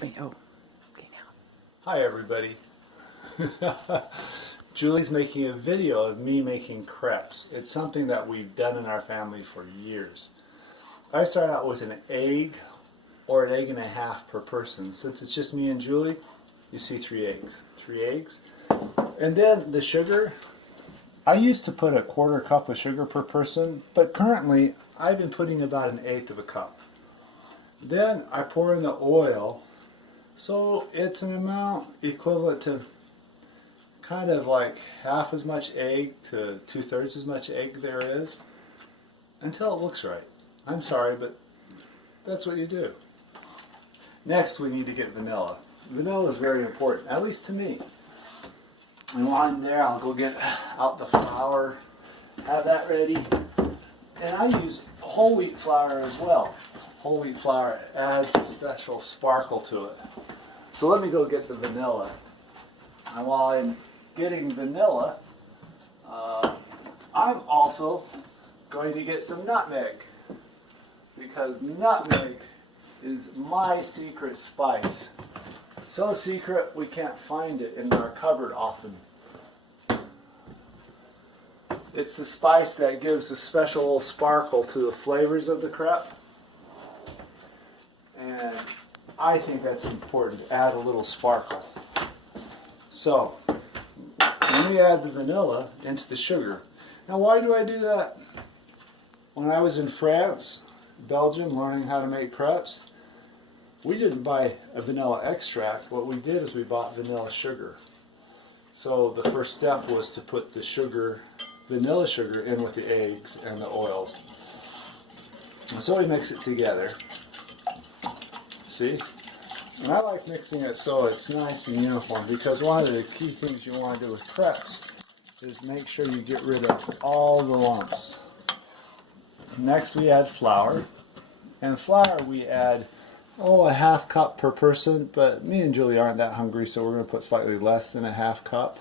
Wait, oh, okay now. Hi everybody. Julie's making a video of me making crepes. It's something that we've done in our family for years. I start out with an egg or an egg and a half per person. Since it's just me and Julie, you see 3 eggs. 3 eggs. And then the sugar, I used to put a 1/4 cup of sugar per person, but currently I've been putting about 1/8 of a cup. Then I pour in the oil, so it's an amount equivalent to kind of like half as much egg to 2/3 as much egg there is, until it looks right. I'm sorry, but that's what you do. Next, we need to get vanilla. Vanilla is very important, at least to me. And while I'm there, I'll go get out the flour, have that ready. And I use whole wheat flour as well. Whole wheat flour adds a special sparkle to it. So let me go get the vanilla. And while I'm getting vanilla, I'm also going to get some nutmeg, because nutmeg is my secret spice. So secret we can't find it in our cupboard often. It's the spice that gives a special sparkle to the flavors of the crepe. And I think that's important, to add a little sparkle. So, let me add the vanilla into the sugar. Now, why do I do that? When I was in France, Belgium, learning how to make crepes, we didn't buy a vanilla extract. What we did is we bought vanilla sugar. So the first step was to put the sugar, vanilla sugar, in with the eggs and the oils. And so we mix it together. See? And I like mixing it so it's nice and uniform, because one of the key things you want to do with crepes is make sure you get rid of all the lumps. Next we add flour. And flour we add, a 1/2 cup per person, but me and Julie aren't that hungry, so we're going to put slightly less than 1/2 cup.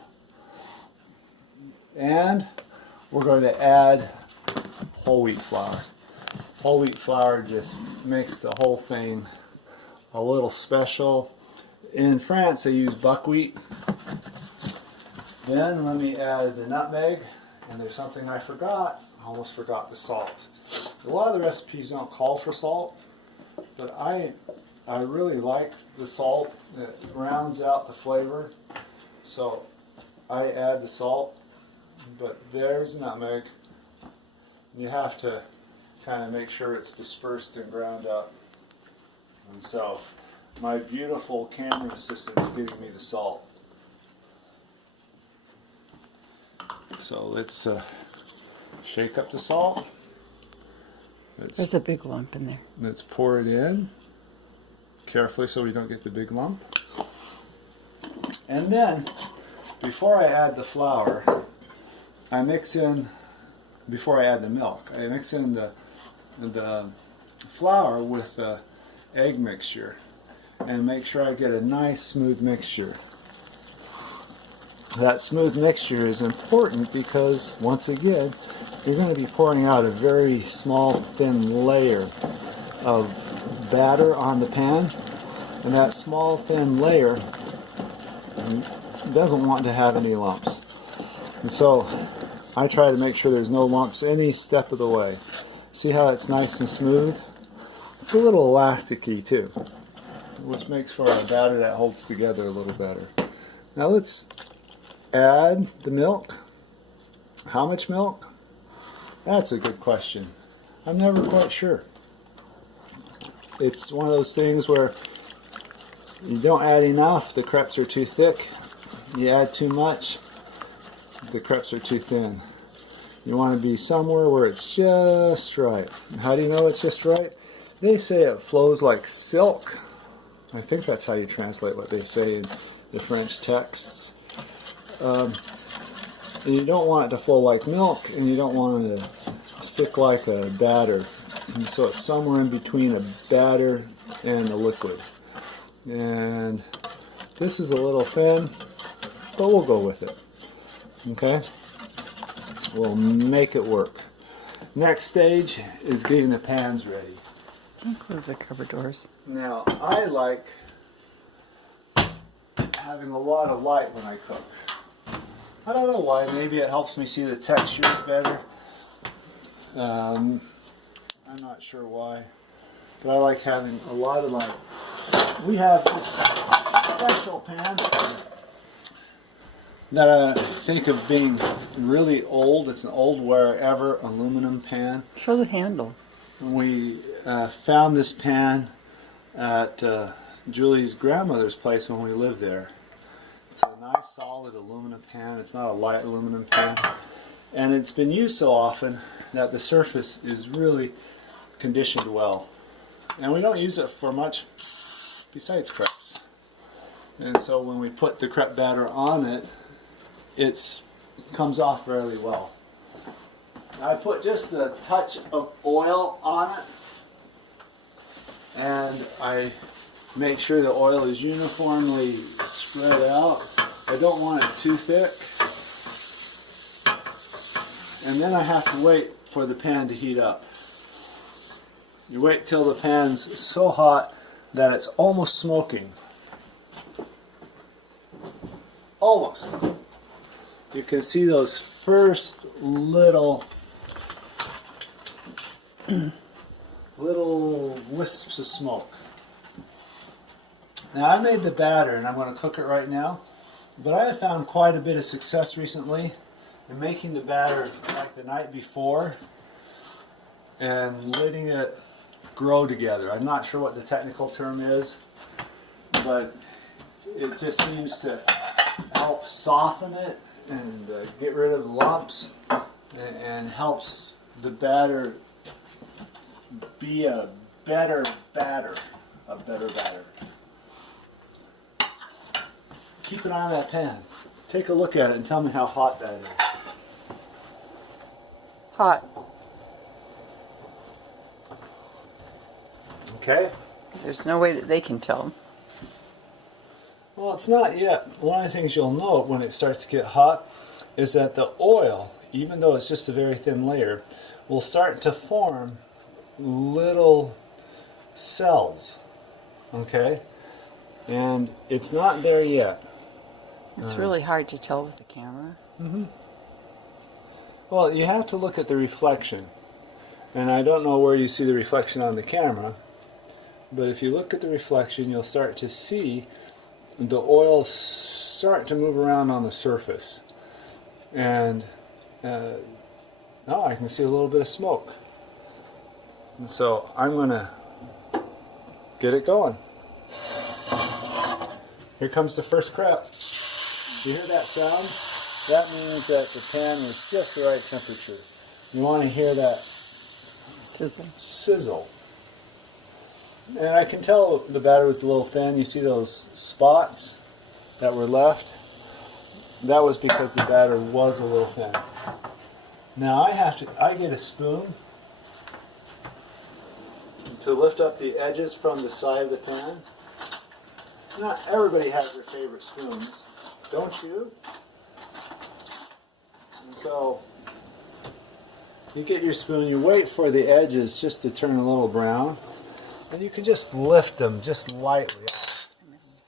And we're going to add whole wheat flour. Whole wheat flour just makes the whole thing a little special. In France they use buckwheat. Then let me add the nutmeg, and there's something I forgot. I almost forgot the salt. A lot of the recipes don't call for salt, but I really like the salt. It rounds out the flavor, so I add the salt. But there's nutmeg. You have to kind of make sure it's dispersed and ground up. And so my beautiful camera assistant is giving me the salt. So let's shake up the salt. There's a big lump in there. Let's pour it in carefully so we don't get the big lump. And then, before I add the flour, I mix in, before I add the milk, I mix in the flour with the egg mixture and make sure I get a nice smooth mixture. That smooth mixture is important because, once again, you're going to be pouring out a very small, thin layer of batter on the pan, and that small, thin layer doesn't want to have any lumps. And so I try to make sure there's no lumps any step of the way. See how it's nice and smooth? It's a little elasticy too, which makes for a batter that holds together a little better. Now let's add the milk. How much milk? That's a good question. I'm never quite sure. It's one of those things where you don't add enough, the crepes are too thick. You add too much, the crepes are too thin. You want to be somewhere where it's just right. How do you know it's just right? They say it flows like silk. I think that's how you translate what they say in the French texts. And you don't want it to flow like milk, and you don't want it to stick like a batter. And so it's somewhere in between a batter and a liquid. And this is a little thin, but we'll go with it. Okay? We'll make it work. Next stage is getting the pans ready. Can you close the cupboard doors? Now, I like having a lot of light when I cook. I don't know why. Maybe it helps me see the textures better. I'm not sure why, but I like having a lot of light. We have this special pan that I think of being really old. It's an old wherever aluminum pan. Show the handle. We found this pan at Julie's grandmother's place when we lived there. It's a nice solid aluminum pan. It's not a light aluminum pan. And it's been used so often that the surface is really conditioned well. And we don't use it for much besides crepes. And so when we put the crepe batter on it, it comes off fairly well. I put just a touch of oil on it, and I make sure the oil is uniformly spread out. I don't want it too thick. And then I have to wait for the pan to heat up. You wait till the pan's so hot that it's almost smoking. Almost. You can see those first little wisps of smoke. Now I made the batter and I'm going to cook it right now, but I have found quite a bit of success recently in making the batter like the night before and letting it grow together. I'm not sure what the technical term is, but it just seems to help soften it and get rid of the lumps and helps the batter be a better batter. Keep an eye on that pan. Take a look at it and tell me how hot that is. Hot. Okay? There's no way that they can tell. Well, it's not yet. One of the things you'll note when it starts to get hot is that the oil, even though it's just a very thin layer, will start to form little cells. Okay? And it's not there yet. It's really hard to tell with the camera. Mm-hmm. Well, you have to look at the reflection. And I don't know where you see the reflection on the camera, but if you look at the reflection, you'll start to see the oil start to move around on the surface. And now I can see a little bit of smoke. And so I'm going to get it going. Here comes the first crepe. You hear that sound? That means that the pan was just the right temperature. You want to hear that sizzle. And I can tell the batter was a little thin. You see those spots that were left? That was because the batter was a little thin. Now I get a spoon to lift up the edges from the side of the pan. Not everybody has their favorite spoons, don't you? And so you get your spoon, you wait for the edges just to turn a little brown, and you can just lift them just lightly off.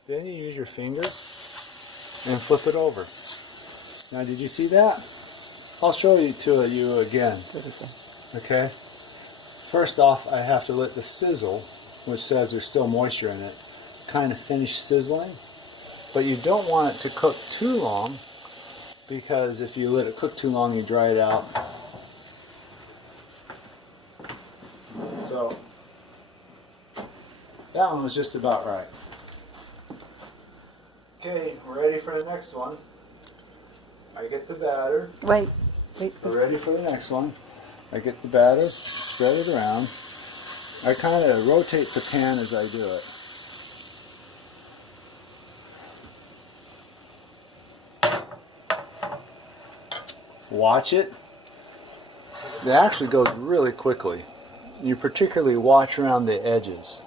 Then you use your fingers and flip it over. Now, did you see that? I'll show you to you again. Okay? First off, I have to let the sizzle, which says there's still moisture in it, kind of finish sizzling. But you don't want it to cook too long, because if you let it cook too long, you dry it out. So that one was just about right. Okay, we're ready for the next one. I get the batter. Wait. We're ready for the next one. I get the batter, spread it around. I kind of rotate the pan as I do it. Watch it. It actually goes really quickly. You particularly watch around the edges,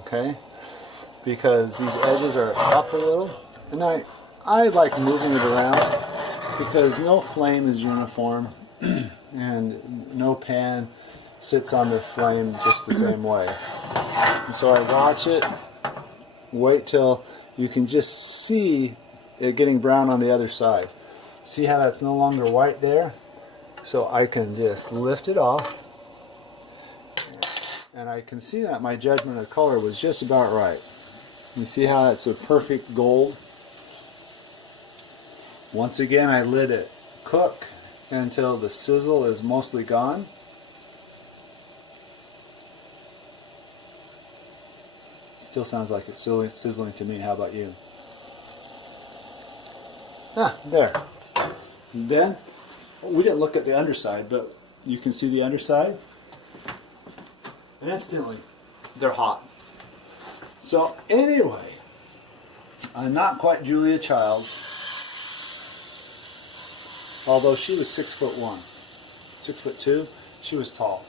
okay? Because these edges are up a little. And I like moving it around because no flame is uniform and no pan sits on the flame just the same way. And so I watch it, wait till you can just see it getting brown on the other side. See how that's no longer white there? So I can just lift it off, and I can see that my judgment of color was just about right. You see how that's a perfect gold? Once again, I let it cook until the sizzle is mostly gone. Still sounds like it's sizzling to me. How about you? Ah, there. Then, we didn't look at the underside, but you can see the underside. And instantly, they're hot. So anyway, I'm not quite Julia Childs, although she was 6'1", 6'2". She was tall,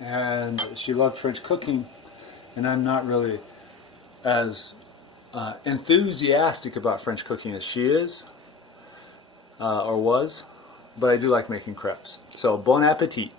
and she loved French cooking. And I'm not really as enthusiastic about French cooking as she is, or was, but I do like making crepes. So bon appetit.